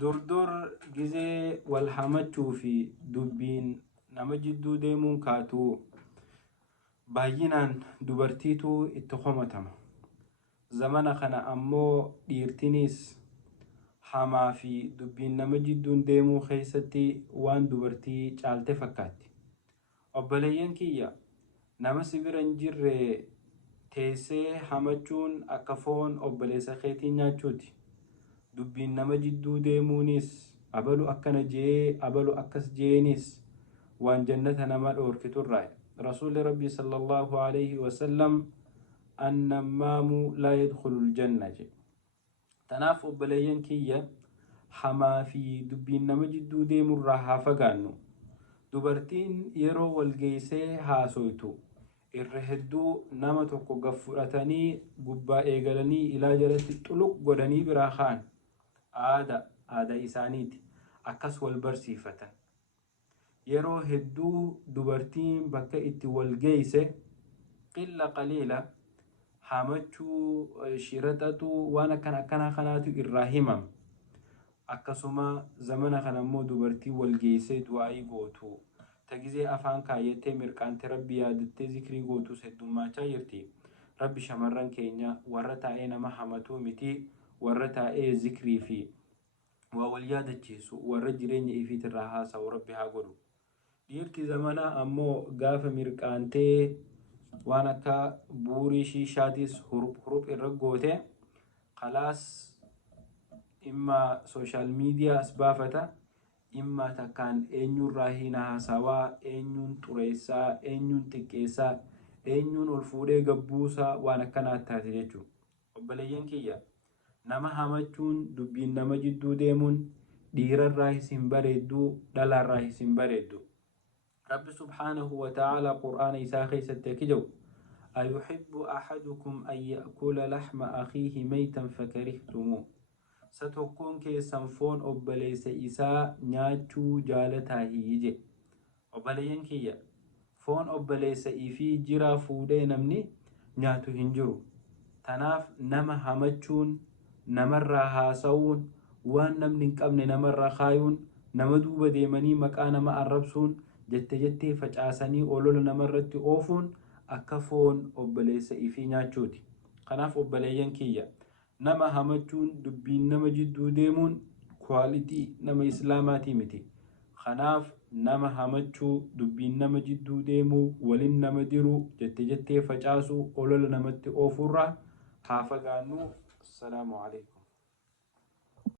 durdor gizee wal hamachuu fi dubbiin nama jidduu deemuun kaatu baay'inaan dubartiitu itti qomatama. Zamana kana ammoo dhiirtinis hamaa fi dubbiin nama jidduun deemuu keessatti waan dubartii caalte fakkaatti. Obboleeyyan kiyya nama sibira hin jirre teessee hamachuun akka foon obboleessa keetii nyaachuuti. Dubbiin nama jidduu deemuunis abalu akkana jee abalu akkas jeenis waan jannata nama dhoorkiturraa. Rasuulli Rabbii sallallahu alayhi wasallam annamaamu laa yadkhulul janna jedhe. Tanaaf obboleeyyan kiyya hamaa fi dubbiin nama jidduu deemurraa haa fagaannu. Dubartiin yeroo walgeessee haasoytu irra hedduu nama tokko gad fudhatanii gubbaa eegalanii ilaa jalatti xuluq godhanii biraa kaan aada isaaniiti akkas wal barsiifatan. Yeroo hedduu dubartiin bakka itti walgeesse qilla qaliila hamachuu shiraxatu waan akkana kanaatu irraa himama. Akkasuma zamana kana immoo dubartii walgeessee du'aa'ii gootu tagizee afaan kaayyattee mirqaante rabbi yaadattee zikrii gootus heddummaachaa jirti. Rabbi shamarran keenya warra taa'ee nama hamatuu miti, warra taa'ee zikrii fi waa wal yaadachiisu warra jireenya ifiitirraa haasa'u rabbi haa godhu. Dhiirti zamanaa ammoo gaafa mirqaantee waan akka buurii shiishaatis hurup irra goote khalaas imma social media as baafata, imma takkaan eenyurraa hin haasawaa, eenyuun xureessaa, eenyuun xiqqeessaa, eenyuun ol fuudhee gabbuusaa waan akkanaa taate jechuudha. Obboleeyyan kiyya nama hamachuun dubbiin nama jidduu deemuun dhiirarraa hin bareeddu, dhalaarraa hin bareeddu. Rabbi subhaanahu wa ta'ala qur'aana isaa keessatti akijau ayuhibbu ahadukum an ya'kula lahma akhiihi maytan fakarihtumuuh. Satokkoon keessan foon obboleessa isaa nyaachuu jaalataahi jedhe. Obboleeyyan kiyya foon obboleessa ifii jiraa fuudhee namni nyaatu hin jiru. Tanaaf nama hamachuun, namarraa haasa'uun, waan namni hin qabne namarraa kaayuun, nama duuba deemanii maqaa nama arrabsuun jettee facaasanii olola namarratti oofuun akka foon obboleessa ifii nyaachuuti. Kanaaf obboleeyyan kiyya nama hamachuun dubbiin nama jidduu deemuun kwaalitii nama islaamaatii miti. Kanaaf nama hamachuu dubbiin nama jidduu deemuu walin nama diruu jettee facaasuu olola namatti oofurraa haa fagaannu. Assalaamu alaykum.